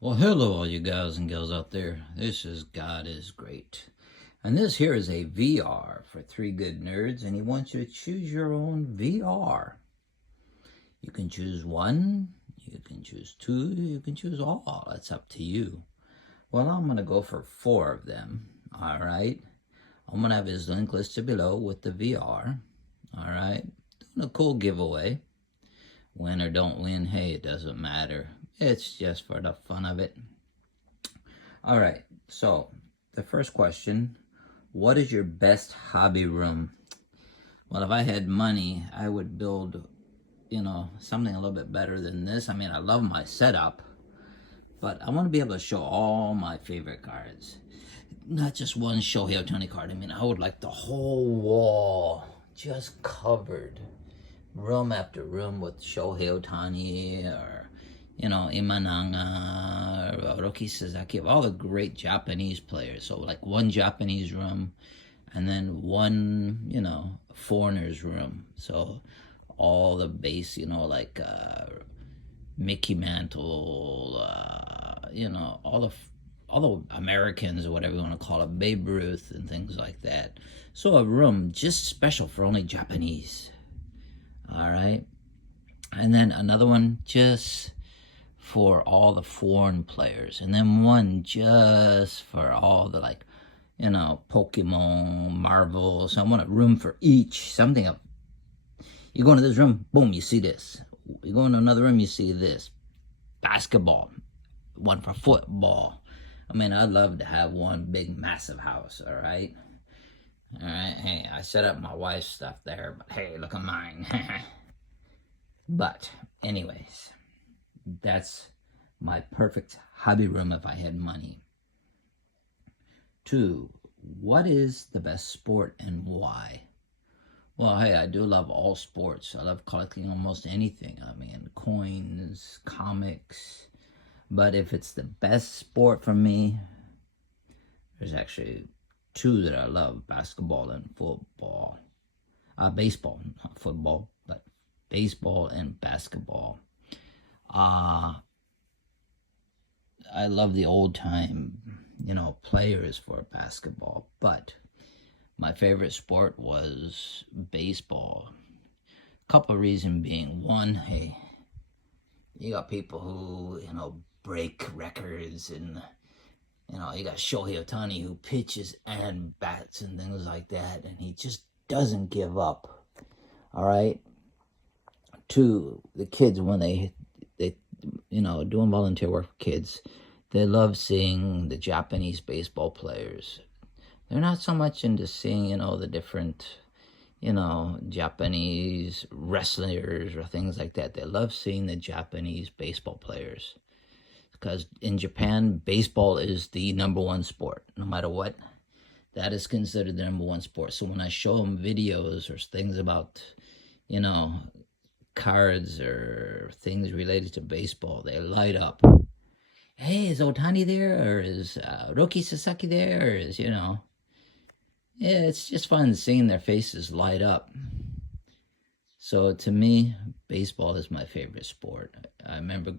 Well, hello, all you guys and gals out there. This is God is Great. And this here is a VR for three good nerds, and he wants you to choose your own VR. You can choose one, you can choose two, you can choose all. It's up to you. Well, I'm going to go for four of them. All right. I'm going to have his link listed below with the VR. All right. Doing a cool giveaway. Win or don't win, hey, it doesn't matter. It's just for the fun of it. All right, so the first question, what is your best hobby room? Well, if I had money, I would build, something a little bit better than this. I mean, I love my setup, but I want to be able to show all my favorite cards. Not just one Shohei Ohtani card. I mean, I would like the whole wall just covered, room after room with Shohei Ohtani or Imananga, Roki Sasaki, all the great Japanese players. So like one Japanese room and then one, foreigners room. So all the base, like Mickey Mantle, all the Americans or whatever you want to call it, Babe Ruth and things like that. So a room just special for only Japanese. All right. And then another one just for all the foreign players, and then one just for all the Pokemon, Marvel. So I want a room for each. Something up. You go into this room, boom, you see this. You go into another room, you see this. Basketball, one for football. I mean, I'd love to have one big, massive house. All right. Hey, I set up my wife's stuff there, but hey, look at mine. But anyways, that's my perfect hobby room if I had money. 2, what is the best sport and why? Well, hey, I do love all sports. I love collecting almost anything. I mean, coins, comics. But if it's the best sport for me, there's actually two that I love, basketball and football. Baseball, not football, but baseball and basketball. I love the old time, players for basketball, but my favorite sport was baseball. Couple of reasons being, one, hey, you got people who, break records, and, you got Shohei Ohtani who pitches and bats and things like that, and he just doesn't give up. All right. 2, the kids, when they doing volunteer work for kids, they love seeing the Japanese baseball players. They're not so much into seeing, the different, Japanese wrestlers or things like that. They love seeing the Japanese baseball players. Because in Japan, baseball is the number one sport, no matter what. That is considered the number one sport. So when I show them videos or things about, cards or things related to baseball, they light up. Hey, is Ohtani there? Or is Roki Sasaki there? Or is, yeah, it's just fun seeing their faces light up. So to me, baseball is my favorite sport. I remember,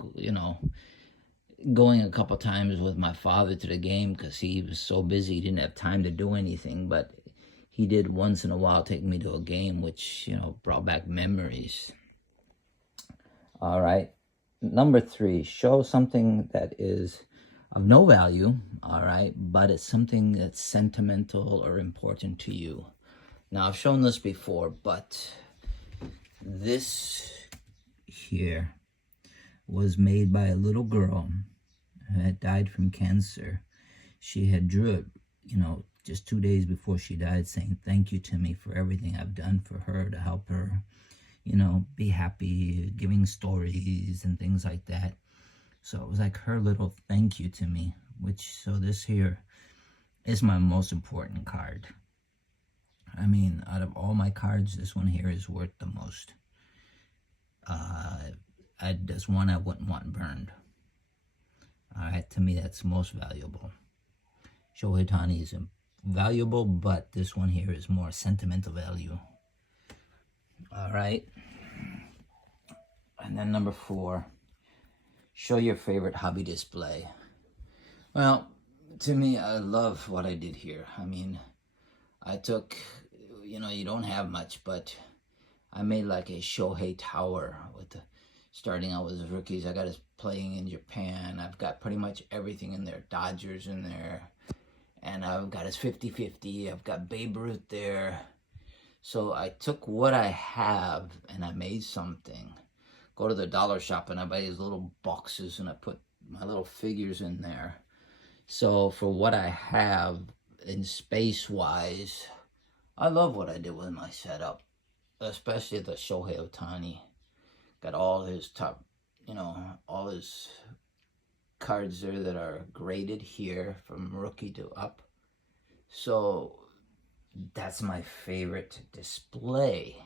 going a couple times with my father to the game because he was so busy, he didn't have time to do anything, but he did once in a while take me to a game, which, brought back memories. All right. Number 3, show something that is of no value, all right, but it's something that's sentimental or important to you. Now, I've shown this before, but this here was made by a little girl who had died from cancer. She had drew it, just 2 days before she died, saying thank you to me for everything I've done for her to help her, be happy, giving stories and things like that. So it was like her little thank you to me, so this here is my most important card. I mean, out of all my cards, this one here is worth the most. There's one I wouldn't want burned. All right, to me, that's most valuable. Shohei Ohtani is valuable, but this one here is more sentimental value. All right. And then number 4, Show your favorite hobby display. Well, to me, I love what I did here. I mean, I took, you don't have much, but I made like a Shohei Tower with the, starting out with his rookies. I got his playing in Japan. I've got pretty much everything in there. Dodgers in there. And I've got his 50-50. I've got Babe Ruth there. So I took what I have and I made something. Go to the dollar shop and I buy these little boxes and I put my little figures in there. So for what I have in space-wise, I love what I did with my setup. Especially the Shohei Ohtani. Got all his top, all his cards there that are graded here from rookie to up. So that's my favorite display.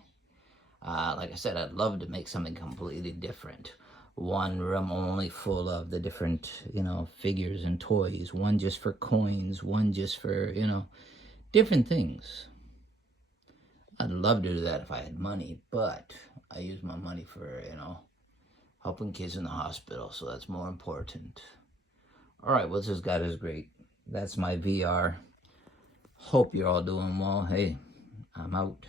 Like I said, I'd love to make something completely different. One room only full of the different, figures and toys. One just for coins. One just for, different things. I'd love to do that if I had money, but I use my money for, helping kids in the hospital, so that's more important. All right, well, this God is great. That's my VR. Hope you're all doing well. Hey, I'm out.